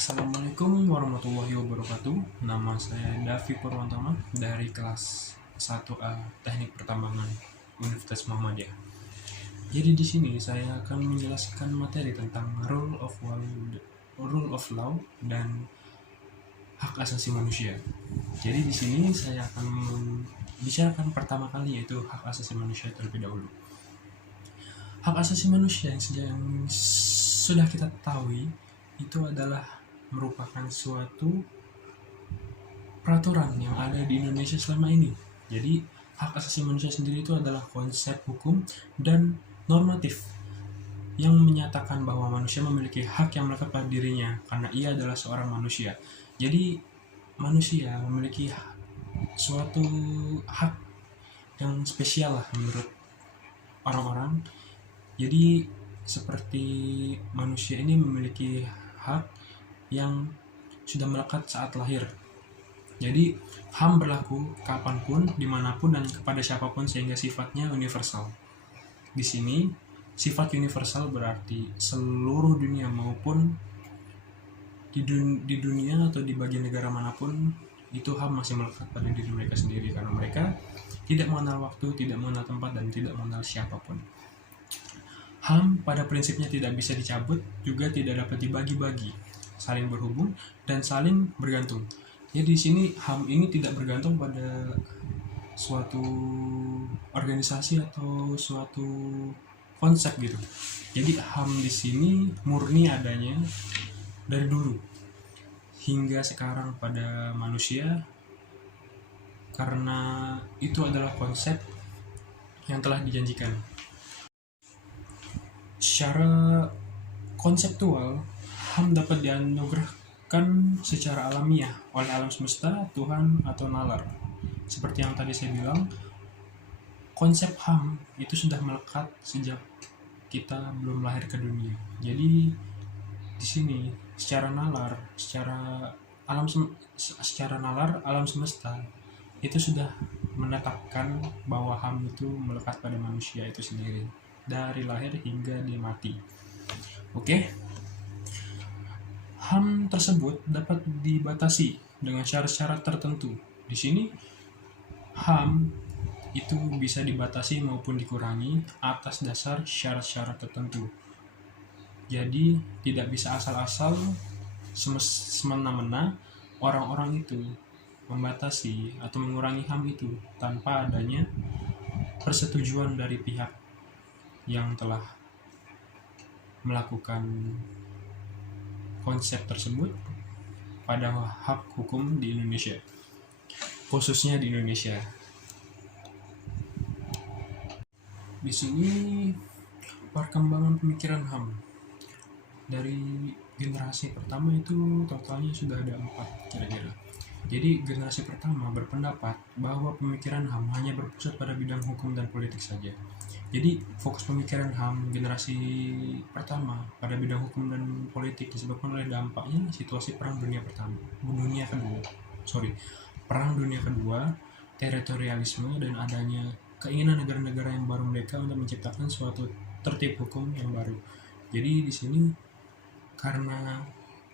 Assalamualaikum warahmatullahi wabarakatuh. Nama saya Davi Purwantama dari kelas 1A Teknik Pertambangan Universitas Muhammadiyah. Jadi di sini saya akan menjelaskan materi tentang rule of law dan hak asasi manusia. Jadi di sini saya akan membicarakan pertama kali yaitu hak asasi manusia terlebih dahulu. Hak asasi manusia yang sudah kita ketahui itu adalah merupakan suatu peraturan yang ada di Indonesia selama ini. Jadi hak asasi manusia sendiri itu adalah konsep hukum dan normatif yang menyatakan bahwa manusia memiliki hak yang melekat pada dirinya karena ia adalah seorang manusia. Jadi manusia memiliki suatu hak yang spesial lah menurut orang-orang. Jadi seperti manusia ini memiliki hak yang sudah melekat saat lahir. Jadi HAM berlaku kapanpun, dimanapun, dan kepada siapapun sehingga sifatnya universal. Di sini sifat universal berarti seluruh dunia maupun di dunia atau di bagian negara manapun itu HAM masih melekat pada diri mereka sendiri karena mereka tidak mengenal waktu, tidak mengenal tempat, dan tidak mengenal siapapun. HAM pada prinsipnya tidak bisa dicabut, juga tidak dapat dibagi-bagi, saling berhubung dan saling bergantung. Jadi di sini HAM ini tidak bergantung pada suatu organisasi atau suatu konsep gitu. Jadi HAM di sini murni adanya dari dulu hingga sekarang pada manusia karena itu adalah konsep yang telah dijanjikan. Secara konseptual, HAM dapat dianugerahkan secara alamiah oleh alam semesta, Tuhan, atau nalar. Seperti yang tadi saya bilang, konsep HAM itu sudah melekat sejak kita belum lahir ke dunia. Jadi di sini secara nalar, alam semesta itu sudah menetapkan bahwa HAM itu melekat pada manusia itu sendiri dari lahir hingga dia mati. Oke. HAM tersebut dapat dibatasi dengan syarat-syarat tertentu. Di sini HAM itu bisa dibatasi maupun dikurangi atas dasar syarat-syarat tertentu. Jadi tidak bisa asal-asal semena-mena orang-orang itu membatasi atau mengurangi HAM itu tanpa adanya persetujuan dari pihak yang telah melakukan konsep tersebut pada hak hukum di Indonesia, khususnya di Indonesia. Di sini perkembangan pemikiran HAM dari generasi pertama itu totalnya sudah ada 4 kira-kira. Jadi generasi pertama berpendapat bahwa pemikiran HAM hanya berpusat pada bidang hukum dan politik saja. Jadi fokus pemikiran HAM generasi pertama pada bidang hukum dan politik disebabkan oleh dampaknya situasi Perang Dunia Kedua, teritorialisme, dan adanya keinginan negara-negara yang baru mereka untuk menciptakan suatu tertib hukum yang baru. Jadi di sini karena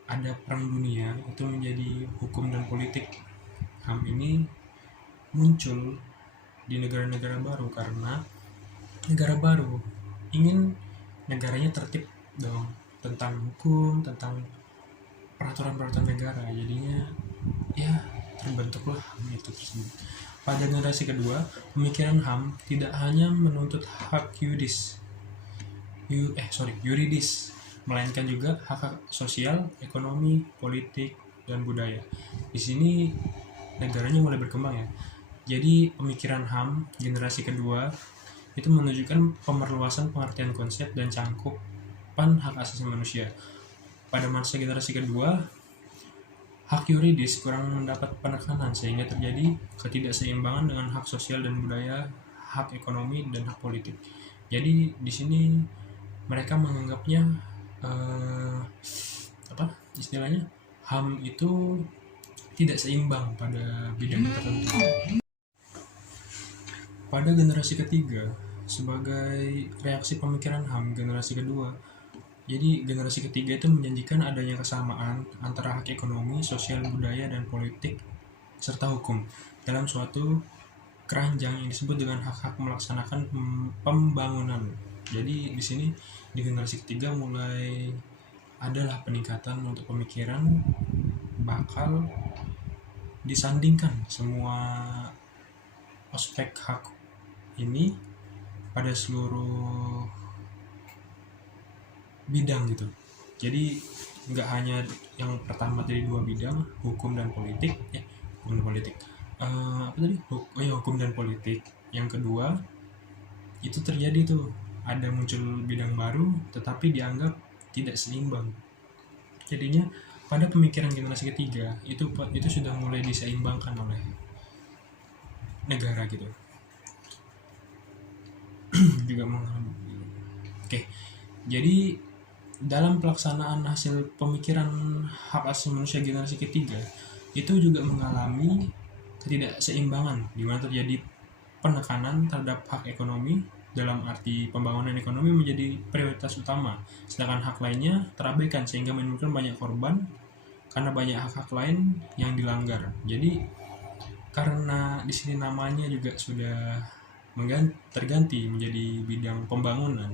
ada Perang Dunia itu menjadi hukum dan politik HAM ini muncul di negara-negara baru karena negara baru ingin negaranya tertib dong tentang hukum, tentang peraturan-peraturan negara. Jadinya ya terbentuklah HAM itu tersebut. Pada generasi kedua, pemikiran HAM tidak hanya menuntut hak yuridis, melainkan juga hak sosial, ekonomi, politik, dan budaya. Di sini negaranya mulai berkembang ya. Jadi pemikiran HAM generasi kedua itu menunjukkan pemerluasan pengertian konsep dan cangkupan hak asasi manusia. Pada masa generasi kedua, hak yuridis kurang mendapat penekanan sehingga terjadi ketidakseimbangan dengan hak sosial dan budaya, hak ekonomi, dan hak politik. Jadi di sini mereka menganggapnya HAM itu tidak seimbang pada bidang tertentu. Pada generasi ketiga, sebagai reaksi pemikiran HAM generasi kedua, Jadi generasi ketiga itu menjanjikan adanya kesamaan antara hak ekonomi, sosial, budaya, dan politik serta hukum dalam suatu keranjang yang disebut dengan hak-hak melaksanakan pembangunan. Jadi di sini di generasi ketiga mulai adalah peningkatan untuk pemikiran bakal disandingkan semua aspek hak ini pada seluruh bidang gitu. Jadi nggak hanya yang pertama dari 2 bidang, hukum dan politik, hukum dan politik. Apa tadi? Hukum dan politik. Yang kedua itu terjadi tuh ada muncul bidang baru, tetapi dianggap tidak seimbang. Jadinya pada pemikiran generasi ketiga itu sudah mulai diseimbangkan oleh negara gitu. Juga Oke. Jadi dalam pelaksanaan hasil pemikiran hak asasi manusia generasi ketiga itu juga mengalami ketidakseimbangan di mana terjadi penekanan terhadap hak ekonomi dalam arti pembangunan ekonomi menjadi prioritas utama, sedangkan hak lainnya terabaikan sehingga menimbulkan banyak korban karena banyak hak-hak lain yang dilanggar. Jadi karena di sini namanya juga sudah terganti menjadi bidang pembangunan,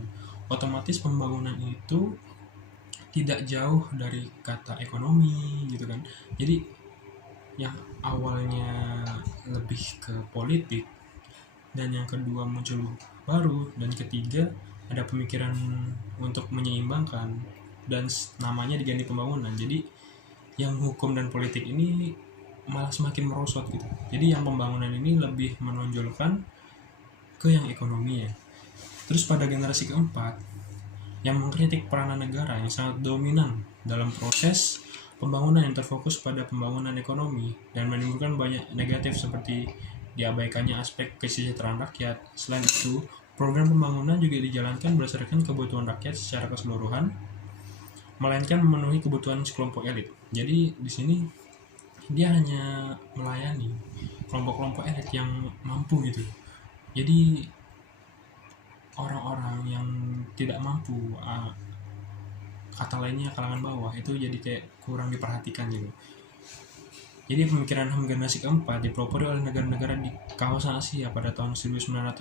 otomatis pembangunan itu tidak jauh dari kata ekonomi gitu kan. Jadi yang awalnya lebih ke politik dan yang kedua muncul baru dan ketiga ada pemikiran untuk menyeimbangkan dan namanya diganti pembangunan. Jadi yang hukum dan politik ini malah semakin merosot gitu. Jadi yang pembangunan ini lebih menonjolkan ke yang ekonomi ya. Terus pada generasi keempat yang mengkritik peranan negara yang sangat dominan dalam proses pembangunan yang terfokus pada pembangunan ekonomi dan menimbulkan banyak negatif seperti diabaikannya aspek kesejahteraan rakyat. Selain itu, program pembangunan juga dijalankan berdasarkan kebutuhan rakyat secara keseluruhan, melainkan memenuhi kebutuhan sekelompok elit. Jadi di sini dia hanya melayani kelompok-kelompok elit yang mampu gitu. Jadi orang-orang yang tidak mampu, kata lainnya kalangan bawah, itu jadi kayak kurang diperhatikan gitu. Jadi pemikiran HAM generasi keempat dipelopori oleh negara-negara di kawasan Asia pada tahun 1983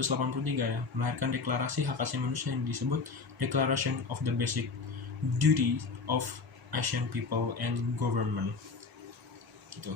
ya, melahirkan deklarasi hak asasi manusia yang disebut Declaration of the Basic Duty of Asian People and Government gitu.